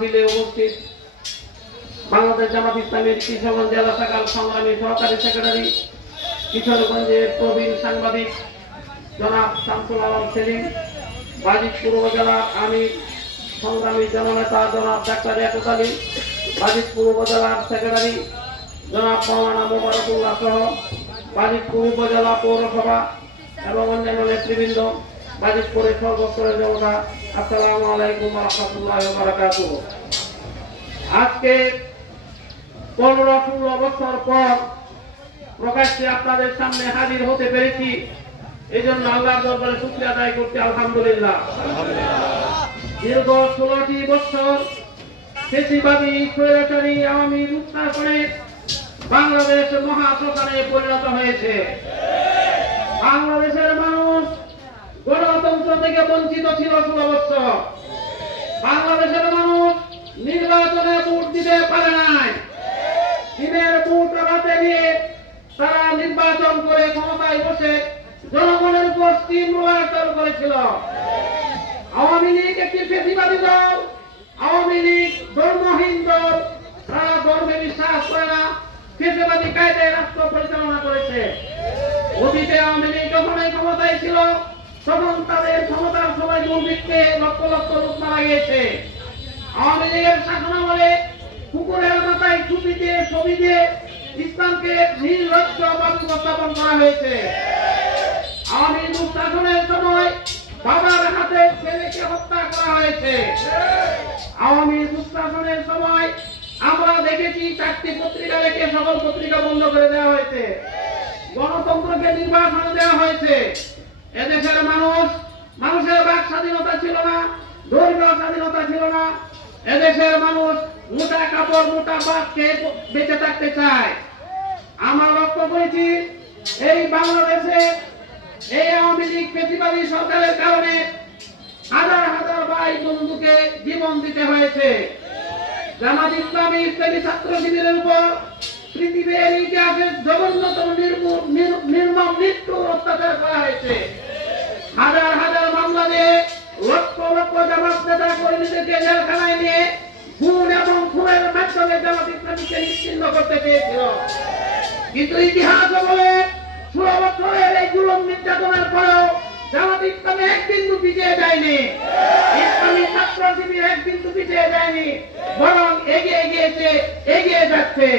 মাহফিলে উপস্থিত বাংলাদেশ জামাত ইসলামীর কিশোরগঞ্জ জেলা শাখার সংগ্রামী সহকারী সেক্রেটারি, কিশোরগঞ্জের প্রবীণ সাংবাদিক জনাব শামসুল আলম সেলিম, বাজিতপুর উপজেলার আমির সংগ্রামী জননেতা জনাব ডাক্তার ইয়াকুব আলী, বাজিতপুর উপজেলার সেক্রেটারি জনাব মৌলানা মোবারকুল্লাহ সহ বাজিতপুর উপজেলা পৌরসভা এবং অন্যান্য নেতৃবৃন্দ, বাজিতপুরের সর্বস্তরের জনতা, আসসালামু আলাইকুম ওয়া রাহমাতুল্লাহি ওয়া বারাকাতুহু। আজকে 15-16 বছর পর প্রকাশ্যে আপনাদের সামনে হাজির হতে পেরেছি, এই জন্য আল্লাহর দরবারে শুকরিয়া আদায় করতে আলহামদুলিল্লাহ। দীর্ঘ 16টি বছর ফ্যাসিবাদী স্বৈরাচারী আওয়ামী লুটপাটে বাংলাদেশ মহাশ্মশানে পরিণত হয়েছে। বাংলাদেশের মানুষ গণতন্ত্র থেকে বঞ্চিত ছিল 16 বছর। বাংলাদেশের মানুষ নির্বাচনে ভোট দিতে পারে নাই। দিনের ভোট রাতে নিয়ে তারা নির্বাচন করে ক্ষমতায় বসে জনগণের উপর স্টিমরোলার করেছিল। আওয়ামী লীগ একটি ফ্যাসিবাদী দল, আওয়ামী লীগ ধর্মহীন দল, তারা ধর্মে বিশ্বাস করে না, ফ্যাসিবাদী কায়দায় রাষ্ট্র পরিচালনা করেছে। অতীতে আওয়ামী লীগ যখন এই ক্ষমতায় ছিল তখন তাদের ক্ষমতার সময় দুর্ভিক্ষে লক্ষ লক্ষ লোক মারা গিয়েছে। আওয়ামী লীগের শাসনামলে কুকুরের মাথায় টুপি দিয়ে ছবি দিয়ে ইসলামকে নির্লজ্জ বাবু উপস্থাপন করা হয়েছে। আওয়ামী লীগ শাসনের সময় বাবার হাতে ছেলেকে হত্যা করা হয়েছে। আওয়ামী লীগ শাসনের সময় আমরা দেখেছি 4টি পত্রিকা রেখে সকল পত্রিকা বন্ধ করে দেওয়া হয়েছে। গণতন্ত্রকে নির্বাসনে দেওয়া হয়েছে। এদেশের মানুষের বাক স্বাধীনতা ছিল না, ধর্মীয় স্বাধীনতা ছিল না। এদেশের মানুষ মোটা কাপড় মোটা ভাত খেয়ে বেঁচে থাকতে চায়। আমরা লক্ষ্য করেছি এই বাংলাদেশে এই আওয়ামী লীগ ফ্যাসিবাদী সরকারের কারণে হাজার হাজার ভাই বন্ধুকে জীবন দিতে হয়েছে। জামাত ইসলামী ছাত্র শিবিরের উপর পৃথিবীর ইতিহাসের জঘন্যতম নির্মম মৃত্যুর অত্যাচার করা হয়েছে। হাজার হাজার মামলা দিয়ে লক্ষ লক্ষ জামাত নেতা কর্মীদেরকে জেলখানায় নিয়ে খুন এবং খুনের মাধ্যমে জামাত ইসলামীকে নিশ্চিহ্ন করতে চেয়েছিল। কিন্তু ইতিহাস বলে 16 বছরের এই জুলুম নির্যাতনের পরেও জামাত ইসলামী এক বিন্দু পিছিয়ে যায়নি। ইসলামী ছাত্র শিবির এক বিন্দু পিছিয়ে যায়নি, বরং এগিয়ে গিয়েছে, এগিয়ে যাচ্ছে।